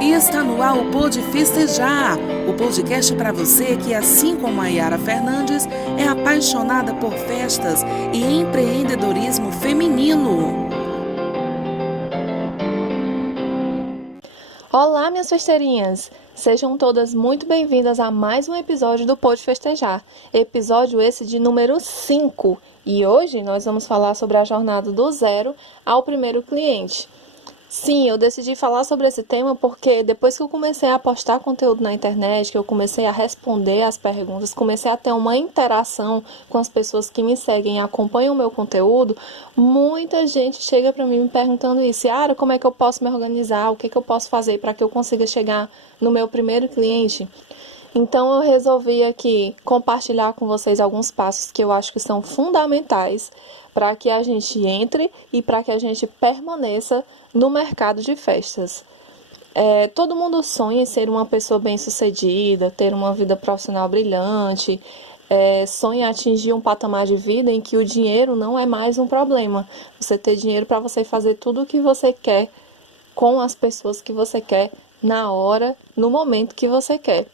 E está no ar o Pode Festejar, o podcast para você que, assim como a Yara Fernandes, é apaixonada por festas e empreendedorismo feminino. Olá, minhas festeirinhas! Sejam todas muito bem-vindas a mais um episódio do Pode Festejar, episódio esse de número 5. E hoje nós vamos falar sobre a jornada do zero ao primeiro cliente. Sim, eu decidi falar sobre esse tema porque depois que eu comecei a postar conteúdo na internet, que eu comecei a responder as perguntas, comecei a ter uma interação com as pessoas que me seguem e acompanham o meu conteúdo, muita gente chega para mim me perguntando isso. Yara, como é que eu posso me organizar? O que eu posso fazer para que eu consiga chegar no meu primeiro cliente? Então eu resolvi aqui compartilhar com vocês alguns passos que eu acho que são fundamentais para que a gente entre e para que a gente permaneça no mercado de festas. Todo mundo sonha em ser uma pessoa bem-sucedida, ter uma vida profissional brilhante, sonha em atingir um patamar de vida em que o dinheiro não é mais um problema. Você ter dinheiro para você fazer tudo o que você quer com as pessoas que você quer, na hora, no momento que você quer.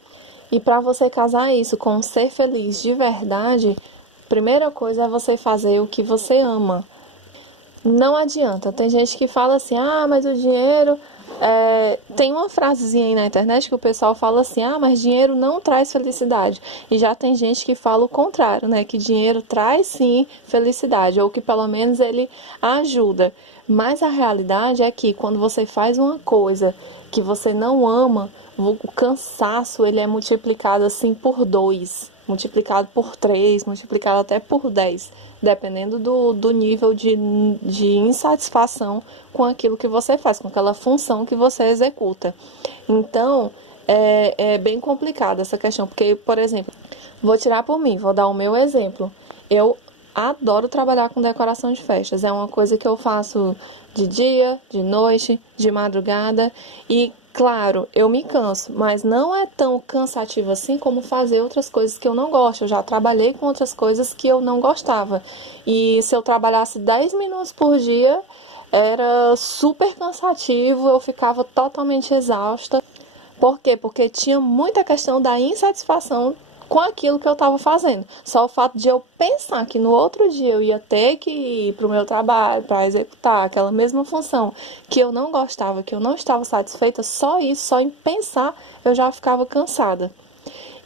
E para você casar isso com ser feliz de verdade, a primeira coisa é você fazer o que você ama. Não adianta. Tem gente que fala assim, mas o dinheiro... Tem uma frasezinha aí na internet que o pessoal fala assim, mas dinheiro não traz felicidade. E já tem gente que fala o contrário, né? Que dinheiro traz sim felicidade, ou que pelo menos ele ajuda. Mas a realidade é que quando você faz uma coisa que você não ama, o cansaço ele é multiplicado assim por 2, multiplicado por 3, multiplicado até por 10, dependendo do nível de insatisfação com aquilo que você faz, com aquela função que você executa. Então, é bem complicado essa questão, porque, por exemplo, vou tirar por mim, vou dar o meu exemplo. Eu adoro trabalhar com decoração de festas, é uma coisa que eu faço de dia, de noite, de madrugada e claro, eu me canso, mas não é tão cansativo assim como fazer outras coisas que eu não gosto. Eu já trabalhei com outras coisas que eu não gostava. E se eu trabalhasse 10 minutos por dia, era super cansativo, eu ficava totalmente exausta. Por quê? Porque tinha muita questão da insatisfação com aquilo que eu estava fazendo. Só o fato de eu pensar que no outro dia eu ia ter que ir para o meu trabalho para executar aquela mesma função que eu não gostava, que eu não estava satisfeita, só isso, só em pensar, eu já ficava cansada.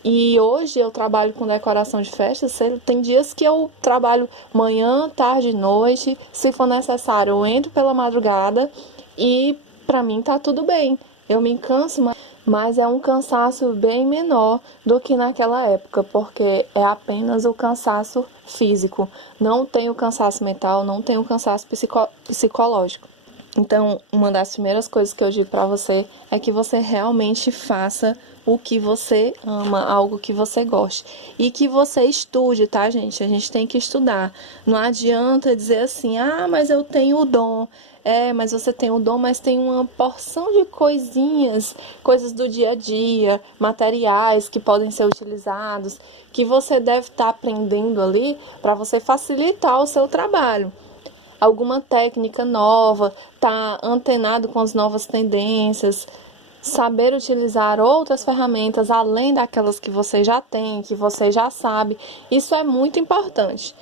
E hoje eu trabalho com decoração de festas, tem dias que eu trabalho manhã, tarde, noite, se for necessário eu entro pela madrugada e para mim tá tudo bem. Eu me canso, mas é um cansaço bem menor do que naquela época, porque é apenas o cansaço físico. Não tem o cansaço mental, não tem o cansaço psicológico. Então, uma das primeiras coisas que eu digo para você é que você realmente faça o que você ama, algo que você goste. E que você estude, tá, gente? A gente tem que estudar. Não adianta dizer assim, mas eu tenho o dom. Mas você tem o dom, mas tem uma porção de coisas do dia a dia, materiais que podem ser utilizados, que você deve estar aprendendo ali para você facilitar o seu trabalho. Alguma técnica nova, tá antenado com as novas tendências, saber utilizar outras ferramentas além daquelas que você já tem, que você já sabe, isso é muito importante.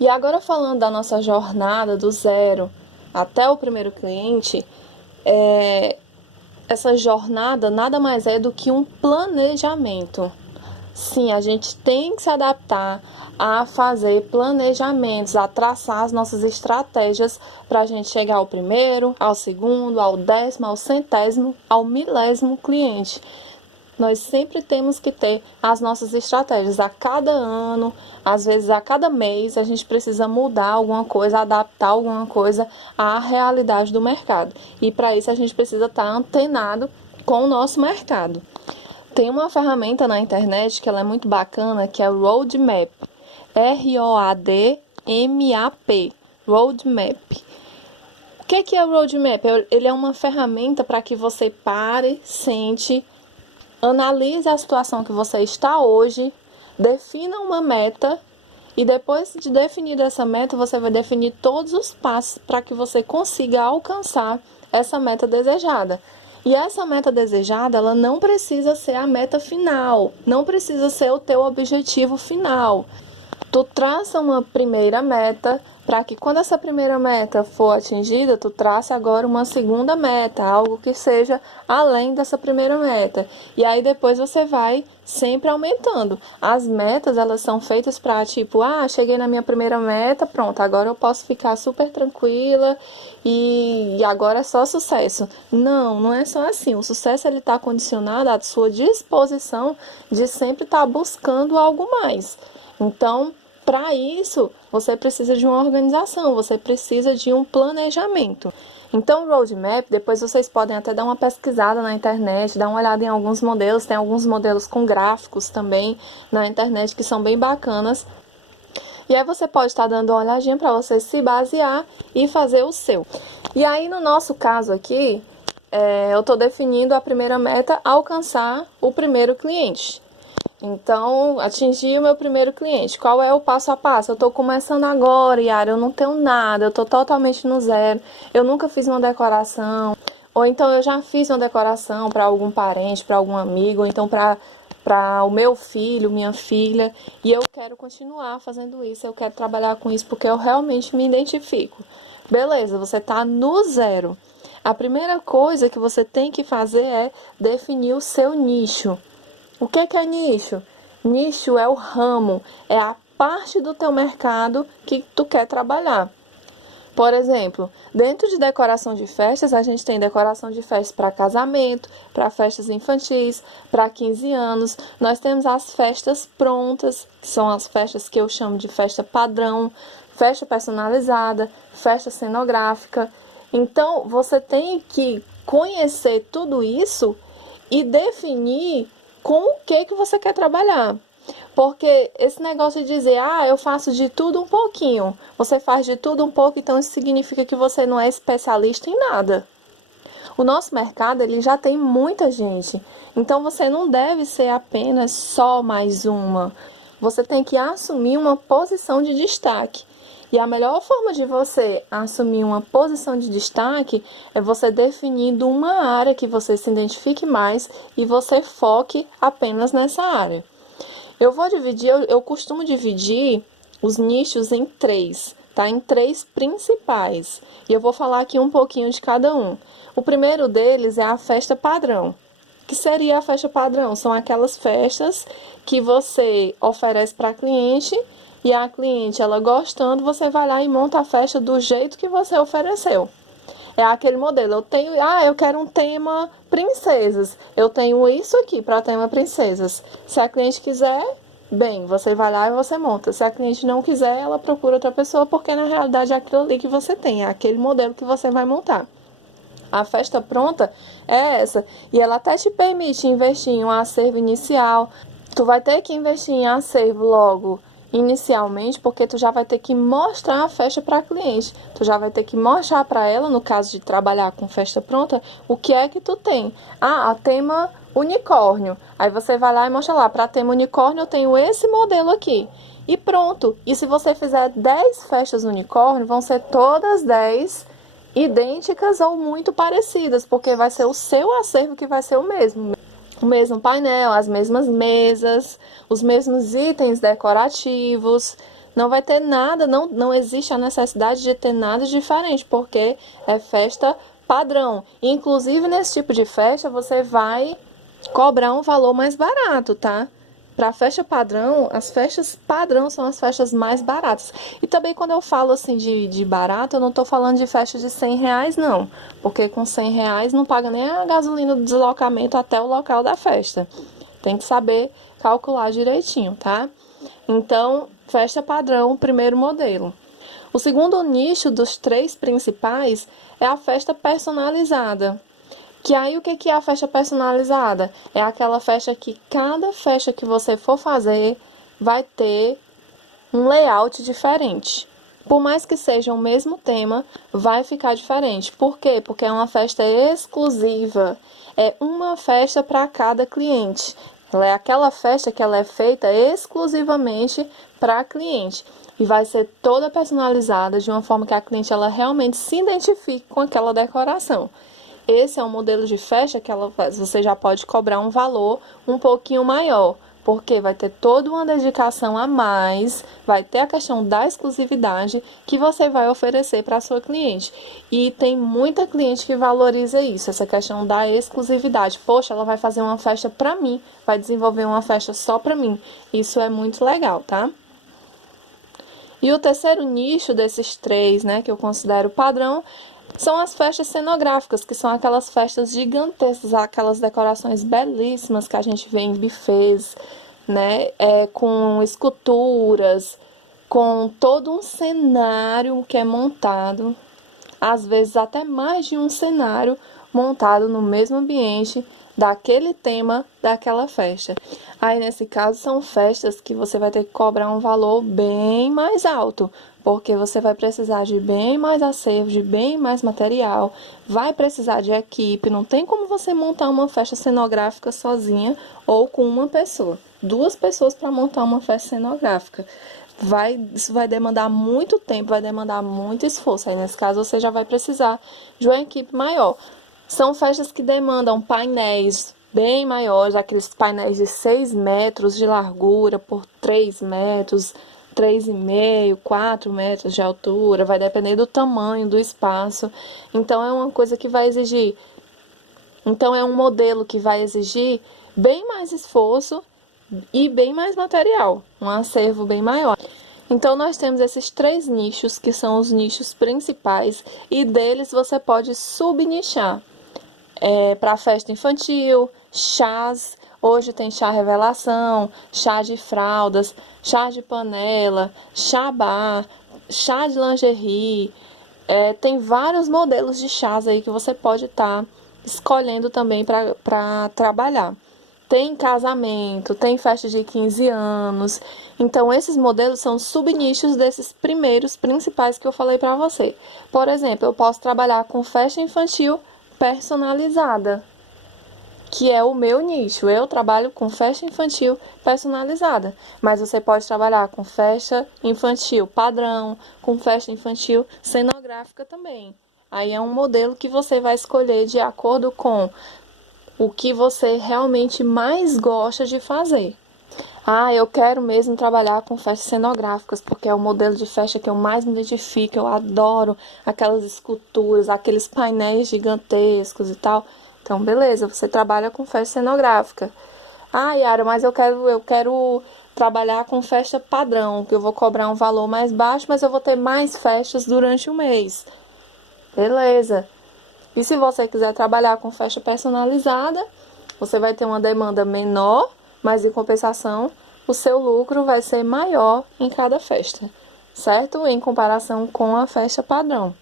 E agora falando da nossa jornada do zero até o primeiro cliente, essa jornada nada mais é do que um planejamento. Sim, a gente tem que se adaptar a fazer planejamentos, a traçar as nossas estratégias para a gente chegar ao primeiro, ao segundo, ao 10º, ao 100º, ao 1000º cliente. Nós sempre temos que ter as nossas estratégias. A cada ano, às vezes a cada mês, a gente precisa mudar alguma coisa, adaptar alguma coisa à realidade do mercado. E para isso a gente precisa estar antenado com o nosso mercado. Tem uma ferramenta na internet que ela é muito bacana, que é o Roadmap. ROADMAP. Roadmap. O que é o Roadmap? Ele é uma ferramenta para que você pare, sente, analise a situação que você está hoje, defina uma meta e depois de definir essa meta, você vai definir todos os passos para que você consiga alcançar essa meta desejada. E essa meta desejada, ela não precisa ser a meta final, não precisa ser o teu objetivo final. Tu traça uma primeira meta, para que quando essa primeira meta for atingida, tu trace agora uma segunda meta, algo que seja além dessa primeira meta. E aí depois você vai sempre aumentando. As metas, elas são feitas para tipo, cheguei na minha primeira meta, pronto, agora eu posso ficar super tranquila e agora é só sucesso. Não, não é só assim. O sucesso, ele está condicionado à sua disposição de sempre estar buscando algo mais. Então, para isso, você precisa de uma organização, você precisa de um planejamento. Então, o roadmap, depois vocês podem até dar uma pesquisada na internet, dar uma olhada em alguns modelos, tem alguns modelos com gráficos também na internet que são bem bacanas. E aí você pode estar dando uma olhadinha para você se basear e fazer o seu. E aí, no nosso caso aqui, eu estou definindo a primeira meta, alcançar o primeiro cliente. Então, atingir o meu primeiro cliente. Qual é o passo a passo? Eu estou começando agora, Yara, eu não tenho nada, eu estou totalmente no zero, eu nunca fiz uma decoração, ou então eu já fiz uma decoração para algum parente, para algum amigo, ou então para o meu filho, minha filha, e eu quero continuar fazendo isso, eu quero trabalhar com isso porque eu realmente me identifico. Beleza, você está no zero. A primeira coisa que você tem que fazer é definir o seu nicho. O que é nicho? Nicho é o ramo, é a parte do teu mercado que tu quer trabalhar. Por exemplo, dentro de decoração de festas, a gente tem decoração de festas para casamento, para festas infantis, para 15 anos. Nós temos as festas prontas, que são as festas que eu chamo de festa padrão, festa personalizada, festa cenográfica. Então, você tem que conhecer tudo isso e definir com o que você quer trabalhar. Porque esse negócio de dizer, eu faço de tudo um pouquinho, você faz de tudo um pouco, então isso significa que você não é especialista em nada. O nosso mercado, ele já tem muita gente, então você não deve ser apenas só mais uma. Você tem que assumir uma posição de destaque. E a melhor forma de você assumir uma posição de destaque é você definindo uma área que você se identifique mais e você foque apenas nessa área. Eu costumo dividir os nichos em três, tá? Em três principais. E eu vou falar aqui um pouquinho de cada um. O primeiro deles é a festa padrão. O que seria a festa padrão? São aquelas festas que você oferece para a cliente e a cliente, ela gostando, você vai lá e monta a festa do jeito que você ofereceu. É aquele modelo. Eu quero um tema princesas. Eu tenho isso aqui para tema princesas. Se a cliente quiser, bem, você vai lá e você monta. Se a cliente não quiser, ela procura outra pessoa, porque na realidade é aquilo ali que você tem, é aquele modelo que você vai montar. A festa pronta é essa. E ela até te permite investir em um acervo inicial. Tu vai ter que investir em acervo logo inicialmente, porque tu já vai ter que mostrar a festa para a cliente. Tu já vai ter que mostrar para ela, no caso de trabalhar com festa pronta, o que é que tu tem. A tema unicórnio. Aí você vai lá e mostra lá, para tema unicórnio eu tenho esse modelo aqui. E pronto. E se você fizer 10 festas unicórnio, vão ser todas 10 idênticas ou muito parecidas, porque vai ser o seu acervo que vai ser o mesmo. O mesmo painel, as mesmas mesas, os mesmos itens decorativos. Não vai ter nada, não existe a necessidade de ter nada diferente, porque é festa padrão. Inclusive, nesse tipo de festa, você vai cobrar um valor mais barato, tá? Para festa padrão, as festas padrão são as festas mais baratas. E também quando eu falo assim de barato, eu não estou falando de festa de R$100 não. Porque com R$100 não paga nem a gasolina do deslocamento até o local da festa. Tem que saber calcular direitinho, tá? Então, festa padrão, primeiro modelo. O segundo nicho dos três principais é a festa personalizada. Que aí o que é a festa personalizada? É aquela festa que cada festa que você for fazer vai ter um layout diferente. Por mais que seja o mesmo tema, vai ficar diferente. Por quê? Porque é uma festa exclusiva. É uma festa para cada cliente. Ela é aquela festa que ela é feita exclusivamente para cliente. E vai ser toda personalizada de uma forma que a cliente ela realmente se identifique com aquela decoração. esse é um modelo de festa que você já pode cobrar um valor um pouquinho maior, porque vai ter toda uma dedicação a mais, vai ter a questão da exclusividade que você vai oferecer para a sua cliente. E tem muita cliente que valoriza isso, essa questão da exclusividade. Poxa, ela vai fazer uma festa para mim, vai desenvolver uma festa só para mim. Isso é muito legal, tá? E o terceiro nicho desses três, né, que eu considero padrão, são as festas cenográficas, que são aquelas festas gigantescas, aquelas decorações belíssimas que a gente vê em buffets, né? Com esculturas, com todo um cenário que é montado, às vezes até mais de um cenário montado no mesmo ambiente daquele tema daquela festa. Aí, nesse caso, são festas que você vai ter que cobrar um valor bem mais alto, porque você vai precisar de bem mais acervo, de bem mais material, vai precisar de equipe, não tem como você montar uma festa cenográfica sozinha ou com uma pessoa. 2 pessoas para montar uma festa cenográfica. Isso vai demandar muito tempo, vai demandar muito esforço. Aí, nesse caso, você já vai precisar de uma equipe maior. São festas que demandam painéis bem maiores, aqueles painéis de 6 metros de largura por 3 metros, 3,5, 4 metros de altura, vai depender do tamanho do espaço. Então, é uma coisa que vai exigir. Então, é um modelo que vai exigir bem mais esforço e bem mais material, um acervo bem maior. Então, nós temos esses 3 nichos, que são os nichos principais, e deles você pode subnichar. Para festa infantil, chás. Hoje tem chá revelação, chá de fraldas, chá de panela, chá bar, chá de lingerie. Tem vários modelos de chás aí que você pode estar escolhendo também para trabalhar. Tem casamento, tem festa de 15 anos. Então, esses modelos são subnichos desses primeiros principais que eu falei para você. Por exemplo, eu posso trabalhar com festa infantil personalizada, que é o meu nicho. Eu trabalho com festa infantil personalizada, mas você pode trabalhar com festa infantil padrão, com festa infantil cenográfica também. Aí é um modelo que você vai escolher de acordo com o que você realmente mais gosta de fazer. Eu quero mesmo trabalhar com festas cenográficas, porque é o modelo de festa que eu mais me identifico. Eu adoro aquelas esculturas, aqueles painéis gigantescos e tal. Então, beleza, você trabalha com festa cenográfica. Yara, mas eu quero trabalhar com festa padrão, que eu vou cobrar um valor mais baixo, mas eu vou ter mais festas durante o mês. Beleza. E se você quiser trabalhar com festa personalizada, você vai ter uma demanda menor, mas em compensação, o seu lucro vai ser maior em cada festa, certo? Em comparação com a festa padrão,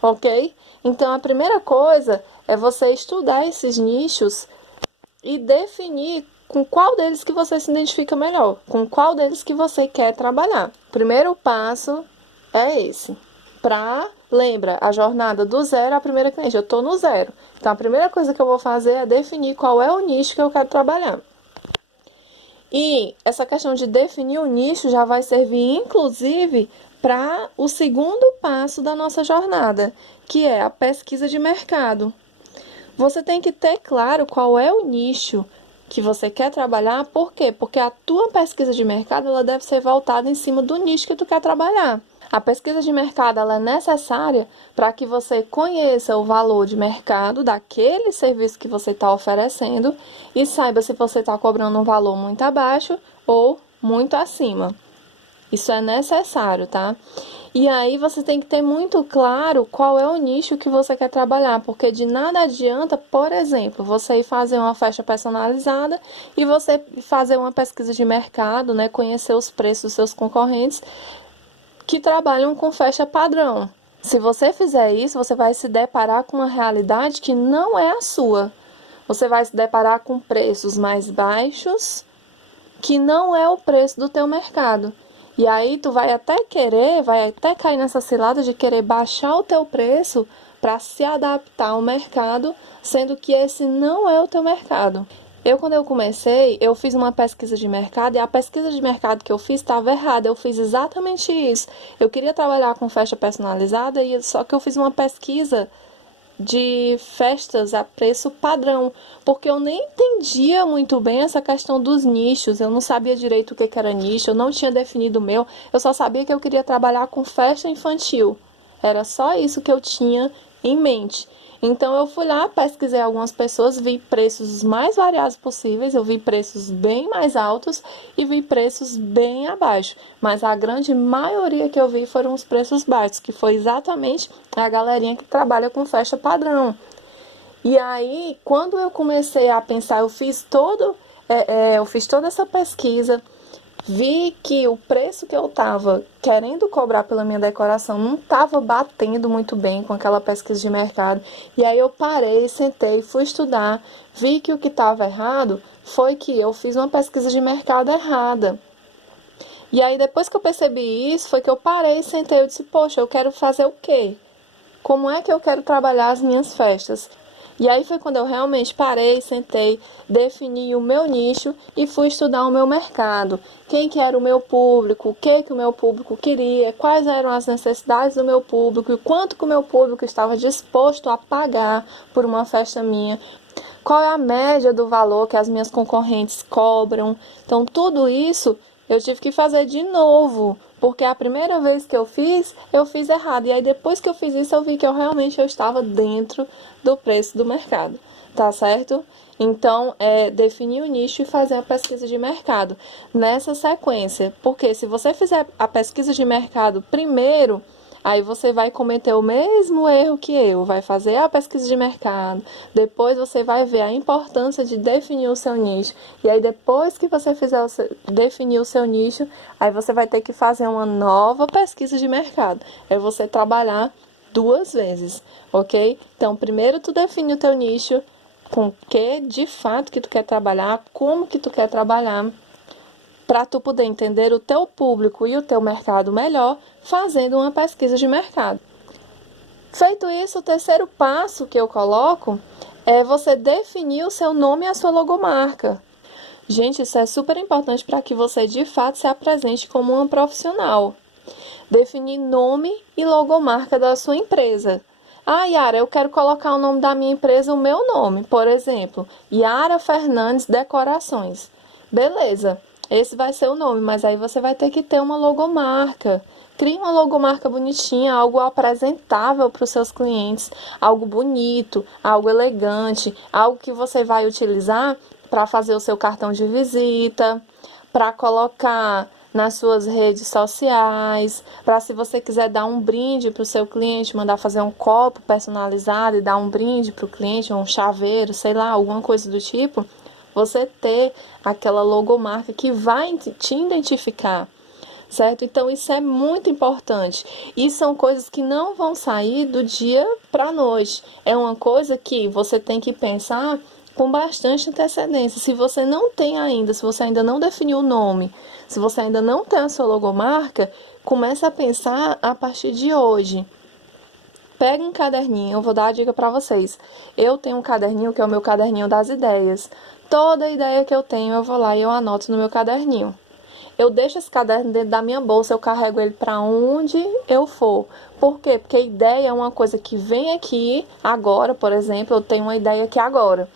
ok? Então, a primeira coisa é você estudar esses nichos e definir com qual deles que você se identifica melhor, com qual deles que você quer trabalhar. O primeiro passo é esse. Lembra, a jornada do zero à primeira cliente, eu estou no zero. Então, a primeira coisa que eu vou fazer é definir qual é o nicho que eu quero trabalhar. E essa questão de definir o nicho já vai servir, inclusive, para o segundo passo da nossa jornada, que é a pesquisa de mercado. Você tem que ter claro qual é o nicho que você quer trabalhar. Por quê? Porque a tua pesquisa de mercado ela deve ser voltada em cima do nicho que tu quer trabalhar. A pesquisa de mercado ela é necessária para que você conheça o valor de mercado daquele serviço que você está oferecendo e saiba se você está cobrando um valor muito abaixo ou muito acima. Isso é necessário, tá? E aí você tem que ter muito claro qual é o nicho que você quer trabalhar, porque de nada adianta, por exemplo, você ir fazer uma festa personalizada e você fazer uma pesquisa de mercado, né, conhecer os preços dos seus concorrentes que trabalham com festa padrão. Se você fizer isso, você vai se deparar com uma realidade que não é a sua. Você vai se deparar com preços mais baixos, que não é o preço do teu mercado. E aí tu vai até cair nessa cilada de querer baixar o teu preço para se adaptar ao mercado, sendo que esse não é o teu mercado. Quando eu comecei, eu fiz uma pesquisa de mercado e a pesquisa de mercado que eu fiz estava errada. Eu fiz exatamente isso. Eu queria trabalhar com festa personalizada, só que eu fiz uma pesquisa de festas a preço padrão, porque eu nem entendia muito bem essa questão dos nichos, eu não sabia direito o que era nicho, eu não tinha definido o meu, eu só sabia que eu queria trabalhar com festa infantil, era só isso que eu tinha em mente. Então eu fui lá, pesquisei algumas pessoas, vi preços mais variados possíveis, eu vi preços bem mais altos e vi preços bem abaixo. Mas a grande maioria que eu vi foram os preços baixos, que foi exatamente a galerinha que trabalha com festa padrão. E aí, quando eu comecei a pensar, eu fiz toda essa pesquisa, vi que o preço que eu estava querendo cobrar pela minha decoração não estava batendo muito bem com aquela pesquisa de mercado. E aí eu parei, sentei, fui estudar, vi que o que estava errado foi que eu fiz uma pesquisa de mercado errada. E aí depois que eu percebi isso, foi que eu parei, sentei e disse, poxa, eu quero fazer o quê? Como é que eu quero trabalhar as minhas festas? E aí foi quando eu realmente parei, sentei, defini o meu nicho e fui estudar o meu mercado. Quem que era o meu público, o que o meu público queria, quais eram as necessidades do meu público e quanto que o meu público estava disposto a pagar por uma festa minha. Qual é a média do valor que as minhas concorrentes cobram. Então tudo isso eu tive que fazer de novo, porque a primeira vez que eu fiz errado. E aí depois que eu fiz isso, eu vi que eu estava dentro do preço do mercado, tá certo? Então, definir o nicho e fazer a pesquisa de mercado nessa sequência. Porque se você fizer a pesquisa de mercado primeiro, aí você vai cometer o mesmo erro que eu, vai fazer a pesquisa de mercado, depois você vai ver a importância de definir o seu nicho, e aí depois que você definir o seu nicho, aí você vai ter que fazer uma nova pesquisa de mercado, é você trabalhar 2 vezes, ok? Então, primeiro tu define o teu nicho, com o que de fato que tu quer trabalhar, como que tu quer trabalhar, para tu poder entender o teu público e o teu mercado melhor, fazendo uma pesquisa de mercado. Feito isso, o terceiro passo que eu coloco é você definir o seu nome e a sua logomarca. Gente, isso é super importante para que você de fato se apresente como uma profissional. Definir nome e logomarca da sua empresa. Ah, Yara, eu quero colocar o nome da minha empresa, o meu nome, por exemplo, Yara Fernandes Decorações. Beleza. Esse vai ser o nome, mas aí você vai ter que ter uma logomarca. Crie uma logomarca bonitinha, algo apresentável para os seus clientes, algo bonito, algo elegante, algo que você vai utilizar para fazer o seu cartão de visita, para colocar nas suas redes sociais, para se você quiser dar um brinde para o seu cliente, mandar fazer um copo personalizado e dar um brinde para o cliente, um chaveiro, sei lá, alguma coisa do tipo, você ter aquela logomarca que vai te identificar, certo? Então isso é muito importante. E são coisas que não vão sair do dia para a noite. É uma coisa que você tem que pensar com bastante antecedência. Se você não tem ainda, se você ainda não definiu o nome, se você ainda não tem a sua logomarca, comece a pensar a partir de hoje. Pega um caderninho, eu vou dar a dica para vocês. Eu tenho um caderninho que é o meu caderninho das ideias. Toda ideia que eu tenho, eu vou lá e eu anoto no meu caderninho. Eu deixo esse caderno dentro da minha bolsa, eu carrego ele para onde eu for. Por quê? Porque a ideia é uma coisa que vem aqui agora, por exemplo, eu tenho uma ideia aqui agora.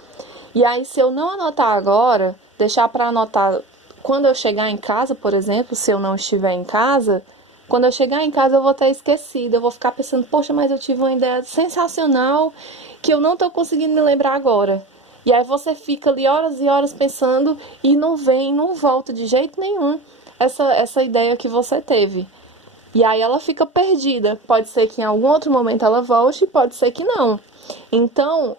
E aí, se eu não anotar agora, deixar para anotar quando eu chegar em casa, por exemplo, se eu não estiver em casa, quando eu chegar em casa eu vou ter esquecido, eu vou ficar pensando, poxa, mas eu tive uma ideia sensacional que eu não estou conseguindo me lembrar agora. E aí você fica ali horas e horas pensando e não vem, não volta de jeito nenhum essa ideia que você teve. E aí ela fica perdida. Pode ser que em algum outro momento ela volte, pode ser que não. Então,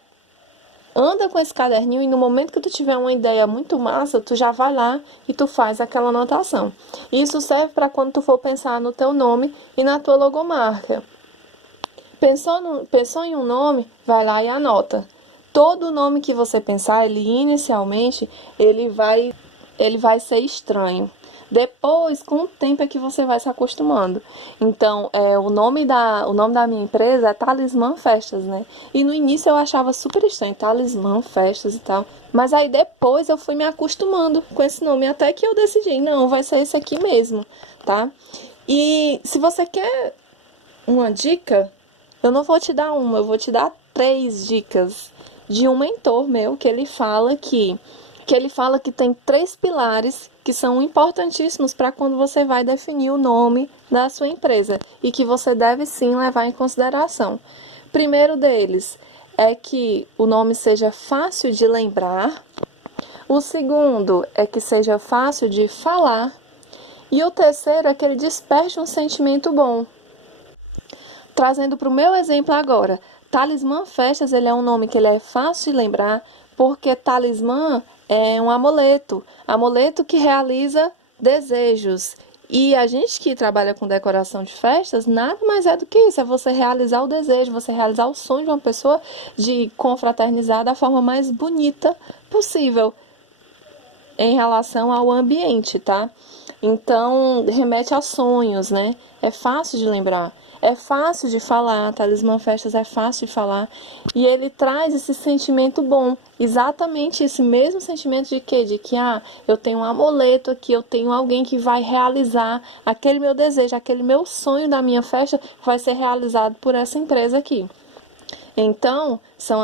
anda com esse caderninho e no momento que tu tiver uma ideia muito massa, tu já vai lá e tu faz aquela anotação. Isso serve para quando tu for pensar no teu nome e na tua logomarca. Pensou em um nome, vai lá e anota. Todo nome que você pensar, inicialmente, ele vai ser estranho. Depois, com o tempo, é que você vai se acostumando. Então, o nome da minha empresa é Talismã Festas, né? E no início eu achava super estranho, Talismã Festas e tal. Mas aí depois eu fui me acostumando com esse nome, até que eu decidi, não, vai ser esse aqui mesmo, tá? E se você quer uma dica, eu não vou te dar uma, eu vou te dar 3 dicas de um mentor meu que ele fala que tem 3 pilares que são importantíssimos para quando você vai definir o nome da sua empresa e que você deve sim levar em consideração. Primeiro deles é que o nome seja fácil de lembrar. O segundo é que seja fácil de falar. E o terceiro é que ele desperte um sentimento bom. Trazendo para o meu exemplo agora, Talismã Festas, ele é um nome que ele é fácil de lembrar, porque talismã é um amuleto que realiza desejos. E a gente que trabalha com decoração de festas, nada mais é do que isso, é você realizar o desejo, você realizar o sonho de uma pessoa de confraternizar da forma mais bonita possível em relação ao ambiente, tá? Então, remete a sonhos, né? É fácil de lembrar. É fácil de falar, Talismã Festas é fácil de falar. E ele traz esse sentimento bom. Exatamente esse mesmo sentimento de quê? De que, eu tenho um amuleto aqui, eu tenho alguém que vai realizar aquele meu desejo, aquele meu sonho da minha festa vai ser realizado por essa empresa aqui. Então, são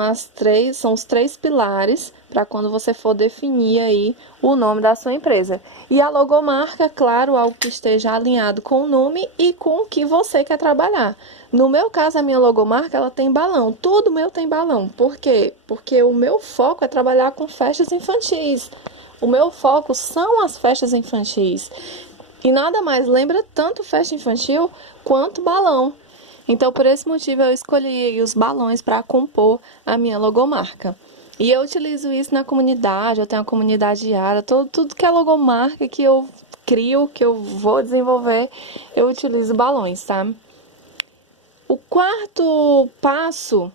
os 3 pilares para quando você for definir aí o nome da sua empresa. E a logomarca, claro, algo que esteja alinhado com o nome e com o que você quer trabalhar. No meu caso, a minha logomarca, ela tem balão. Tudo meu tem balão. Por quê? Porque o meu foco é trabalhar com festas infantis. O meu foco são as festas infantis. E nada mais lembra tanto festa infantil quanto balão. Então, por esse motivo, eu escolhi os balões para compor a minha logomarca. E eu utilizo isso na comunidade, eu tenho uma comunidade diária, tudo que é logomarca que eu crio, que eu vou desenvolver, eu utilizo balões, tá? O quarto passo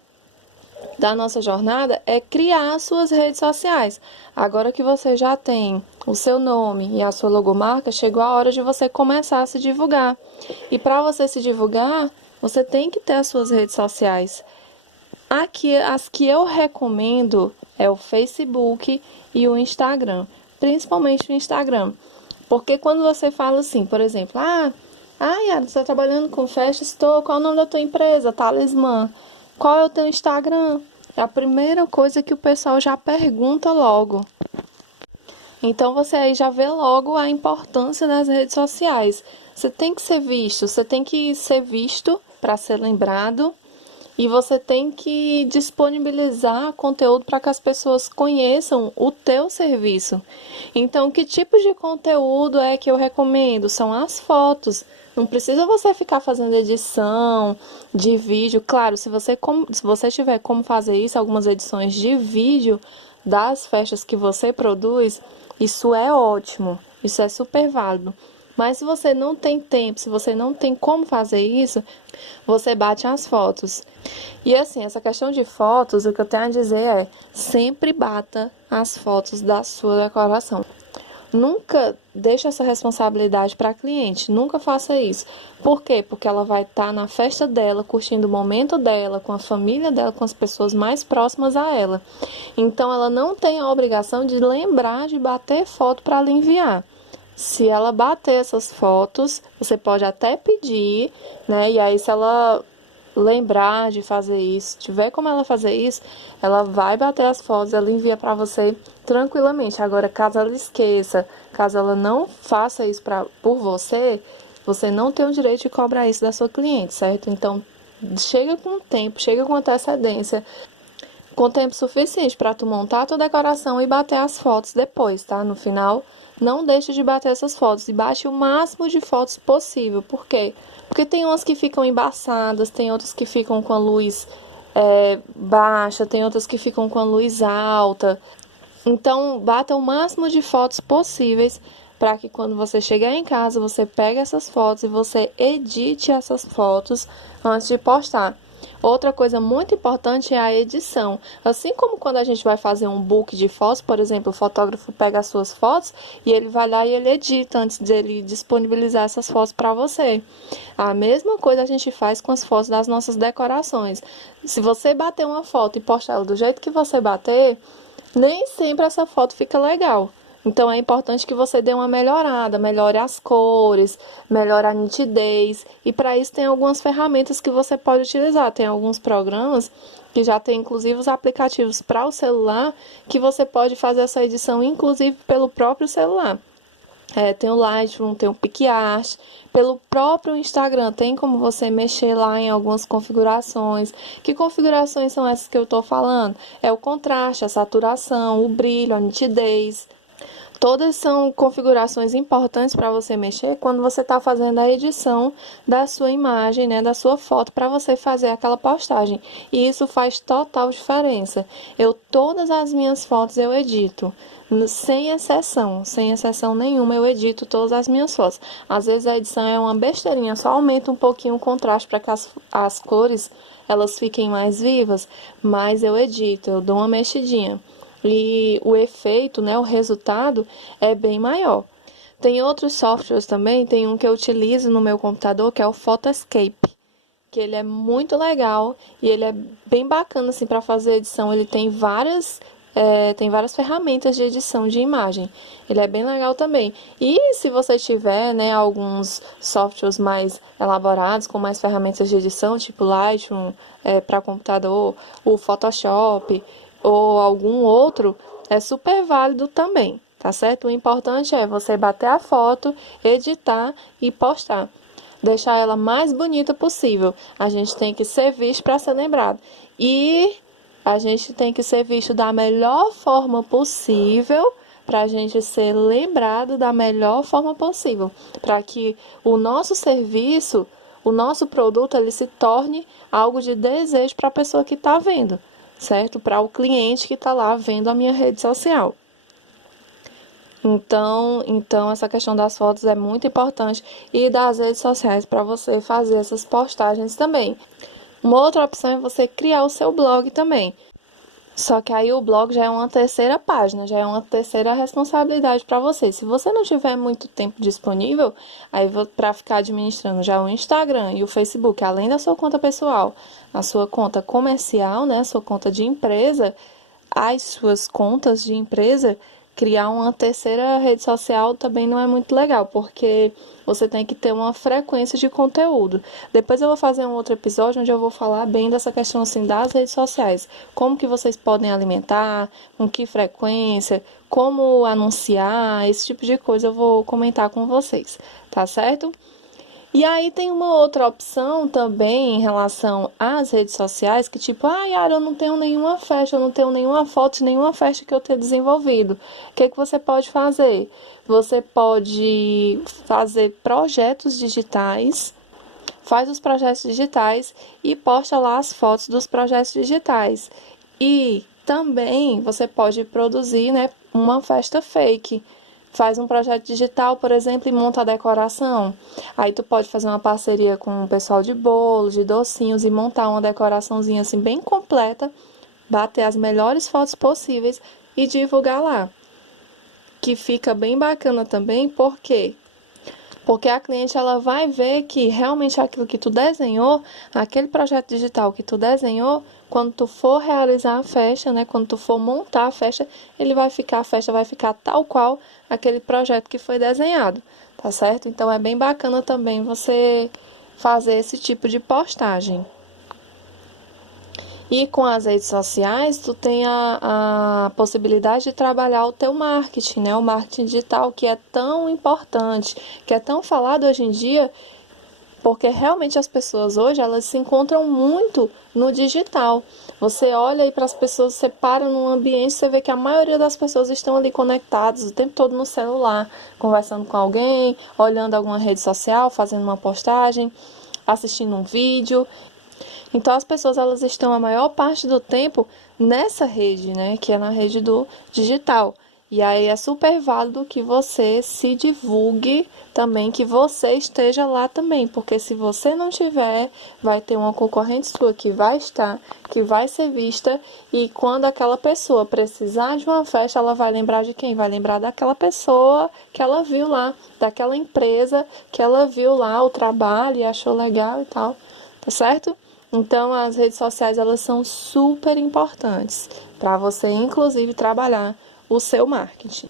da nossa jornada é criar suas redes sociais. Agora que você já tem o seu nome e a sua logomarca, chegou a hora de você começar a se divulgar. E para você se divulgar, você tem que ter as suas redes sociais. Aqui, as que eu recomendo é o Facebook e o Instagram, principalmente o Instagram. Porque quando você fala assim, por exemplo, Yara, você está trabalhando com festas, qual é o nome da tua empresa? Talismã. Qual é o teu Instagram? É a primeira coisa que o pessoal já pergunta logo. Então você aí já vê logo a importância das redes sociais. Você tem que ser visto para ser lembrado. E você tem que disponibilizar conteúdo para que as pessoas conheçam o teu serviço. Então, que tipo de conteúdo é que eu recomendo? São as fotos. Não precisa você ficar fazendo edição de vídeo. Claro, se você tiver como fazer isso, algumas edições de vídeo das festas que você produz, isso é ótimo. Isso é super válido. Mas se você não tem tempo, se você não tem como fazer isso, você bate as fotos. E assim, essa questão de fotos, o que eu tenho a dizer é, sempre bata as fotos da sua decoração. Nunca deixe essa responsabilidade para a cliente, nunca faça isso. Por quê? Porque ela vai estar na festa dela, curtindo o momento dela, com a família dela, com as pessoas mais próximas a ela. Então, ela não tem a obrigação de lembrar de bater foto para lhe enviar. Se ela bater essas fotos, você pode até pedir, né? E aí, se ela lembrar de fazer isso, tiver como ela fazer isso, ela vai bater as fotos, ela envia para você tranquilamente. Agora, caso ela esqueça, caso ela não faça isso por você, você não tem o direito de cobrar isso da sua cliente, certo? Então, chega com tempo, chega com antecedência, com tempo suficiente para tu montar a tua decoração e bater as fotos depois, tá? No final, não deixe de bater essas fotos e bate o máximo de fotos possível. Por quê? Porque tem umas que ficam embaçadas, tem outras que ficam com a luz baixa, tem outras que ficam com a luz alta. Então, bata o máximo de fotos possíveis para que quando você chegar em casa, você pegue essas fotos e você edite essas fotos antes de postar. Outra coisa muito importante é a edição. Assim como quando a gente vai fazer um book de fotos, por exemplo, o fotógrafo pega as suas fotos e ele vai lá e ele edita antes de ele disponibilizar essas fotos para você. A mesma coisa a gente faz com as fotos das nossas decorações. Se você bater uma foto e postar ela do jeito que você bater, nem sempre essa foto fica legal. Então, é importante que você dê uma melhorada, melhore as cores, melhore a nitidez. E para isso tem algumas ferramentas que você pode utilizar. Tem alguns programas que já tem inclusive os aplicativos para o celular, que você pode fazer essa edição inclusive pelo próprio celular. Tem o Lightroom, tem o PicArt, pelo próprio Instagram tem como você mexer lá em algumas configurações. Que configurações são essas que eu estou falando? É o contraste, a saturação, o brilho, a nitidez. Todas são configurações importantes para você mexer quando você está fazendo a edição da sua imagem, né, da sua foto, para você fazer aquela postagem. E isso faz total diferença. Todas as minhas fotos eu edito, sem exceção nenhuma, eu edito todas as minhas fotos. Às vezes a edição é uma besteirinha, só aumenta um pouquinho o contraste para que as cores elas fiquem mais vivas, mas eu edito, eu dou uma mexidinha. E o efeito, né, o resultado é bem maior. Tem outros softwares também, tem um que eu utilizo no meu computador, que é o Photoscape, que ele é muito legal e ele é bem bacana assim para fazer edição. Ele tem várias ferramentas de edição de imagem. Ele é bem legal também. E se você tiver, né, alguns softwares mais elaborados, com mais ferramentas de edição, tipo Lightroom para computador, o Photoshop ou algum outro, é super válido também, tá certo? O importante é você bater a foto, editar e postar. Deixar ela mais bonita possível. A gente tem que ser visto para ser lembrado. E a gente tem que ser visto da melhor forma possível, para a gente ser lembrado da melhor forma possível, para que o nosso serviço, o nosso produto, ele se torne algo de desejo para a pessoa que está vendo, certo? Para o cliente que está lá vendo a minha rede social. Então, essa questão das fotos é muito importante e das redes sociais para você fazer essas postagens também. Uma outra opção é você criar o seu blog também. Só que aí o blog já é uma terceira página, já é uma terceira responsabilidade para você. Se você não tiver muito tempo disponível, aí para ficar administrando já o Instagram e o Facebook, além da sua conta pessoal, a sua conta comercial, né, a sua conta de empresa, as suas contas de empresa, criar uma terceira rede social também não é muito legal, porque você tem que ter uma frequência de conteúdo. Depois eu vou fazer um outro episódio onde eu vou falar bem dessa questão assim das redes sociais. Como que vocês podem alimentar, com que frequência, como anunciar, esse tipo de coisa eu vou comentar com vocês, tá certo? E aí tem uma outra opção também em relação às redes sociais, que tipo, Yara, eu não tenho nenhuma festa, eu não tenho nenhuma foto de nenhuma festa que eu tenha desenvolvido. O que você pode fazer? Você pode fazer projetos digitais, faz os projetos digitais e posta lá as fotos dos projetos digitais. E também você pode produzir, né, uma festa fake. Faz um projeto digital, por exemplo, e monta a decoração. Aí tu pode fazer uma parceria com o pessoal de bolos, de docinhos e montar uma decoraçãozinha assim bem completa, bater as melhores fotos possíveis e divulgar lá. Que fica bem bacana também, por quê? Porque a cliente ela vai ver que realmente aquilo que tu desenhou, aquele projeto digital que tu desenhou, quando tu for realizar a festa, né, quando tu for montar a festa, a festa vai ficar tal qual aquele projeto que foi desenhado, tá certo? Então é bem bacana também você fazer esse tipo de postagem. E com as redes sociais, tu tem a possibilidade de trabalhar o teu marketing, né? O marketing digital, que é tão importante, que é tão falado hoje em dia, porque realmente as pessoas hoje, elas se encontram muito no digital. Você olha aí para as pessoas, você para num ambiente, você vê que a maioria das pessoas estão ali conectadas o tempo todo no celular, conversando com alguém, olhando alguma rede social, fazendo uma postagem, assistindo um vídeo. Então as pessoas elas estão a maior parte do tempo nessa rede, né, que é na rede do digital. E aí é super válido que você se divulgue também, que você esteja lá também, porque se você não tiver, vai ter uma concorrente sua que vai estar, que vai ser vista, e quando aquela pessoa precisar de uma festa, ela vai lembrar de quem? Vai lembrar daquela pessoa que ela viu lá, daquela empresa que ela viu lá o trabalho e achou legal e tal, tá certo? Então, as redes sociais, elas são super importantes para você, inclusive, trabalhar o seu marketing.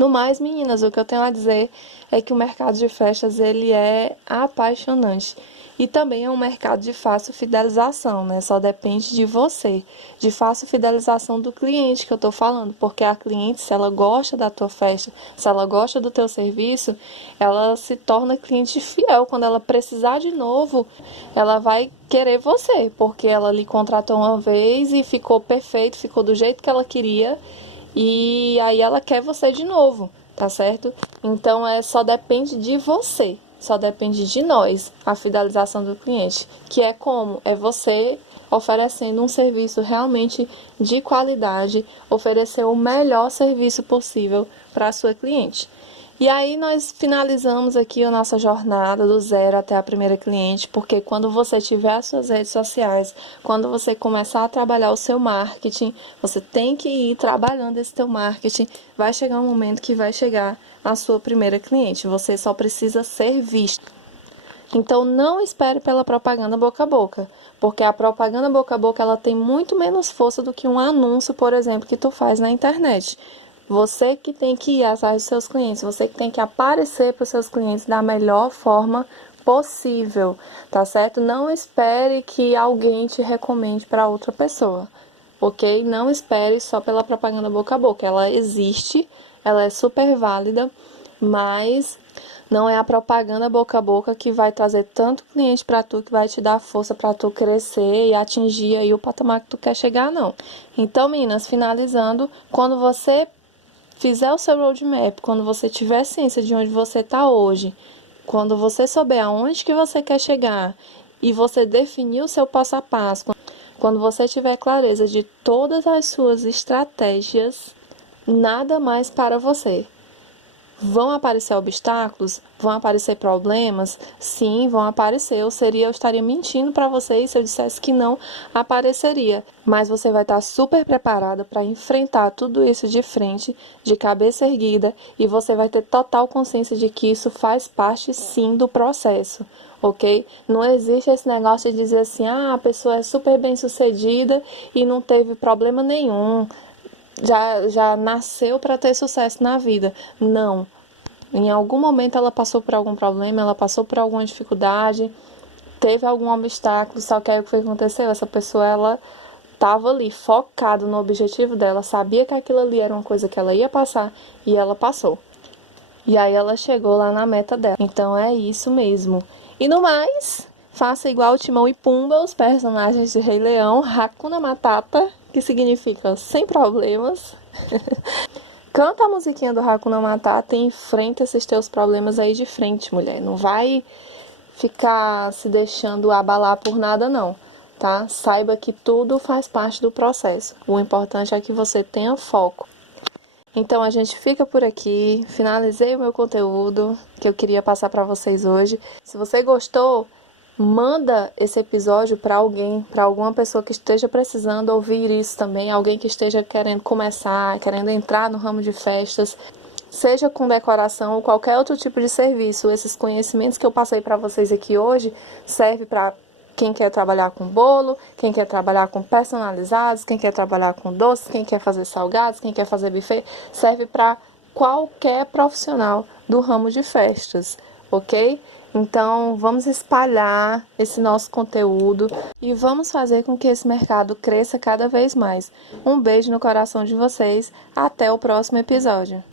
No mais, meninas, o que eu tenho a dizer é que o mercado de festas ele é apaixonante. E também é um mercado de fácil fidelização, né? Só depende de você, de fácil fidelização do cliente que eu tô falando, porque a cliente, se ela gosta da tua festa, se ela gosta do teu serviço, ela se torna cliente fiel. Quando ela precisar de novo, ela vai querer você, porque ela lhe contratou uma vez e ficou perfeito, ficou do jeito que ela queria, e aí ela quer você de novo, tá certo? Então só depende de você. Só depende de nós, a fidelização do cliente, que é como? É você oferecendo um serviço realmente de qualidade, oferecer o melhor serviço possível para a sua cliente. E aí nós finalizamos aqui a nossa jornada do zero até a primeira cliente, porque quando você tiver as suas redes sociais, quando você começar a trabalhar o seu marketing, você tem que ir trabalhando esse teu marketing, vai chegar um momento que vai chegar a sua primeira cliente, você só precisa ser visto. Então não espere pela propaganda boca a boca, porque a propaganda boca a boca ela tem muito menos força do que um anúncio, por exemplo, que tu faz na internet. Você que tem que ir atrás dos seus clientes, você que tem que aparecer para os seus clientes da melhor forma possível, tá certo? Não espere que alguém te recomende para outra pessoa, ok? Não espere só pela propaganda boca a boca. Ela existe, ela é super válida, mas não é a propaganda boca a boca que vai trazer tanto cliente para tu, que vai te dar força para tu crescer e atingir aí o patamar que tu quer chegar, não. Então, meninas, finalizando, quando você fizer o seu roadmap, quando você tiver ciência de onde você está hoje, quando você souber aonde que você quer chegar e você definir o seu passo a passo, quando você tiver clareza de todas as suas estratégias, nada mais para você. Vão aparecer obstáculos? Vão aparecer problemas? Sim, vão aparecer. Eu estaria mentindo para vocês se eu dissesse que não apareceria. Mas você vai estar super preparada para enfrentar tudo isso de frente, de cabeça erguida, e você vai ter total consciência de que isso faz parte sim do processo, ok? Não existe esse negócio de dizer assim, a pessoa é super bem sucedida e não teve problema nenhum. Já nasceu para ter sucesso na vida. Não. Em algum momento ela passou por algum problema, ela passou por alguma dificuldade, teve algum obstáculo, só que aí o que aconteceu? Essa pessoa, ela estava ali focada no objetivo dela, sabia que aquilo ali era uma coisa que ela ia passar e ela passou. E aí ela chegou lá na meta dela. Então é isso mesmo. E no mais, faça igual Timão e Pumba, os personagens de Rei Leão, Hakuna Matata, que significa sem problemas. Canta a musiquinha do Hakuna Matata e enfrenta esses teus problemas aí de frente, mulher. Não vai ficar se deixando abalar por nada, não, tá? Saiba que tudo faz parte do processo. O importante é que você tenha foco. Então a gente fica por aqui. Finalizei o meu conteúdo que eu queria passar para vocês hoje. Se você gostou, manda esse episódio para alguém, para alguma pessoa que esteja precisando ouvir isso também, alguém que esteja querendo começar, querendo entrar no ramo de festas, seja com decoração ou qualquer outro tipo de serviço. Esses conhecimentos que eu passei para vocês aqui hoje servem para quem quer trabalhar com bolo, quem quer trabalhar com personalizados, quem quer trabalhar com doces, quem quer fazer salgados, quem quer fazer buffet, serve para qualquer profissional do ramo de festas, ok? Então, vamos espalhar esse nosso conteúdo e vamos fazer com que esse mercado cresça cada vez mais. Um beijo no coração de vocês. Até o próximo episódio.